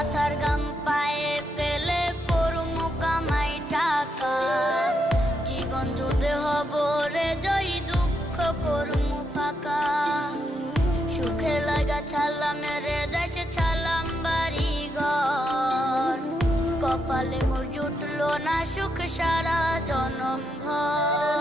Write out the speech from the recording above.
মাথার গাম পায়ে ফেলে পড়মু কামাই টাকা। জীবন যুদ্ধে হব রে জয়ী, দুঃখ করমু ফাঁকা। সুখের লাগা ছাড়লাম রে দেশে, ছাড়লাম বাড়ি ঘর। কপালে মোর জুটলো না সুখ সারা জনম ভর।